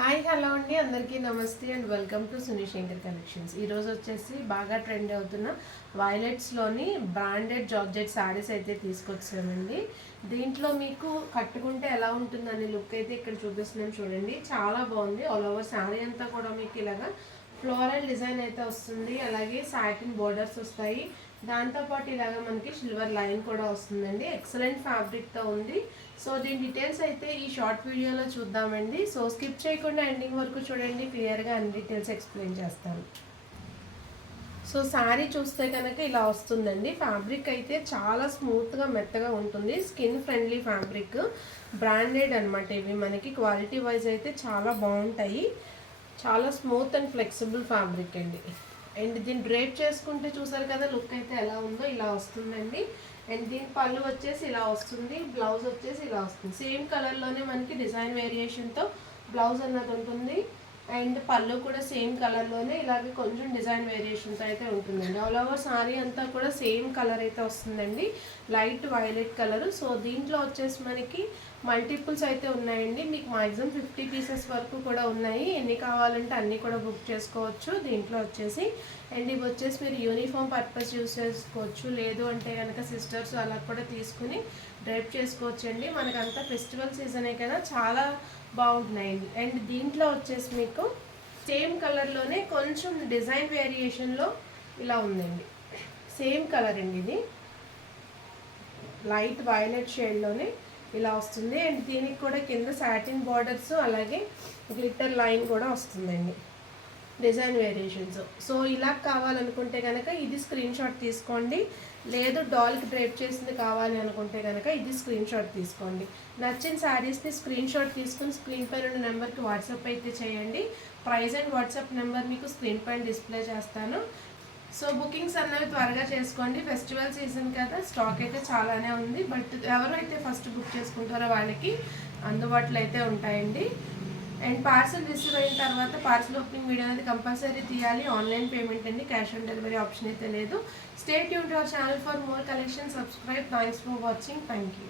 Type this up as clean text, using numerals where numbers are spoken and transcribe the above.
Hi hello అండి, అందరికీ నమస్తే అండ్ వెల్కమ్ టు సునీశంకర్ కలెక్షన్స్. ఈరోజు వచ్చేసి బాగా ట్రెండ్ అవుతున్న వైలెట్స్లోని బ్రాండెడ్ జార్జెట్ శారీస్ అయితే తీసుకొచ్చామండి. దీంట్లో మీకు కట్టుకుంటే ఎలా ఉంటుందని లుక్ అయితే ఇక్కడ చూపిస్తున్నాం చూడండి. చాలా బాగుంది. ఆల్ ఓవర్ శారీ అంతా కూడా మీకు ఇలాగా ఫ్లోరల్ డిజైన్ అయితే వస్తుంది. అలాగే సాటిన్ బోర్డర్స్ వస్తాయి. దాంతోపాటు ఇలాగ మనకి సిల్వర్ లైన్ కూడా వస్తుందండి. ఎక్సలెంట్ ఫ్యాబ్రిక్తో ఉంది. సో దీని డీటెయిల్స్ అయితే ఈ షార్ట్ వీడియోలో చూద్దామండి. సో స్కిప్ చేయకుండా ఎండింగ్ వరకు చూడండి, క్లియర్గా అన్ని డీటెయిల్స్ ఎక్స్ప్లెయిన్ చేస్తాను. సో శారీ చూస్తే కనుక ఇలా వస్తుందండి. ఫ్యాబ్రిక్ అయితే చాలా స్మూత్గా మెత్తగా ఉంటుంది. స్కిన్ ఫ్రెండ్లీ ఫ్యాబ్రిక్, బ్రాండెడ్ అనమాట. ఇవి మనకి క్వాలిటీ వైజ్ అయితే చాలా బాగుంటాయి. చాలా స్మూత్ అండ్ ఫ్లెక్సిబుల్ ఫ్యాబ్రిక్ అండి. అండ్ దీన్ని డ్రేప్ చేసుకుంటే చూసారు కదా లుక్ అయితే ఎలా ఉందో, ఇలా వస్తుందండి. అండ్ దీని పళ్ళు వచ్చేసి ఇలా వస్తుంది, బ్లౌజ్ వచ్చేసి ఇలా వస్తుంది. సేమ్ కలర్లోనే మనకి డిజైన్ వేరియేషన్తో బ్లౌజ్ అన్నది ఉంటుంది. అండ్ పళ్ళు కూడా సేమ్ కలర్లోనే ఇలాగే కొంచెం డిజైన్ వేరియేషన్తో అయితే ఉంటుందండి. ఆల్ ఓవర్ సారీ అంతా కూడా సేమ్ కలర్ అయితే వస్తుందండి, లైట్ వైలెట్ కలర్. సో దీంట్లో వచ్చేసి మనకి మల్టిపుల్స్ అయితే ఉన్నాయండి. మీకు మ్యాక్సిమం 50 పీసెస్ వరకు కూడా ఉన్నాయి. ఎన్ని కావాలంటే అన్నీ కూడా బుక్ చేసుకోవచ్చు దీంట్లో వచ్చేసి. అండ్ ఇవి వచ్చేసి మీరు యూనిఫామ్ పర్పస్ యూస్ చేసుకోవచ్చు, లేదు అంటే కనుక సిస్టర్స్ అలా కూడా తీసుకుని డ్రైప్ చేసుకోవచ్చు అండి. మనకంతా ఫెస్టివల్ సీజనే కదా, చాలా బాగుంటున్నాయండి. అండ్ దీంట్లో వచ్చేసి మీకు సేమ్ కలర్లోనే కొంచెం డిజైన్ వేరియేషన్లో ఇలా ఉందండి. సేమ్ కలర్ అండి, ఇది లైట్ వైలెట్ షేడ్లోనే ఇలా వస్తుంది. అండ్ దీనికి కూడా కింద సాటిన్ బార్డర్స్ అలాగే గ్లిట్టర్ లైన్ కూడా వస్తుందండి, డిజైన్ వేరియేషన్స్. సో ఇలా కావాలనుకుంటే కనుక ఇది స్క్రీన్ షాట్ తీసుకోండి, లేదు డాల్కి డ్రైప్ చేసింది కావాలి అనుకుంటే కనుక ఇది స్క్రీన్ షాట్ తీసుకోండి. నచ్చిన శారీస్ని స్క్రీన్ షాట్ తీసుకుని స్క్రీన్ పైన ఉన్న నెంబర్కి వాట్సాప్ అయితే చేయండి. ప్రైస్ అండ్ వాట్సాప్ నెంబర్ మీకు స్క్రీన్ పైన డిస్ప్లే చేస్తాను. సో బుకింగ్స్ అన్నవి త్వరగా చేసుకోండి, ఫెస్టివల్ సీజన్ కదా, స్టాక్ అయితే చాలానే ఉంది. బట్ ఎవరైతే ఫస్ట్ బుక్ చేసుకుంటారో వాళ్ళకి అందుబాటులో అయితే ఉంటాయండి. అండ్ పార్సల్ రిసీవ్ అయిన తర్వాత పార్సల్ ఓపెనింగ్ వీడియో అనేది కంపల్సరీ తీయాలి. ఆన్లైన్ పేమెంట్ అండి, క్యాష్ ఆన్ డెలివరీ ఆప్షన్ అయితే లేదు. Stay tuned to our channel for more collection. Subscribe. Thanks for watching. Thank you.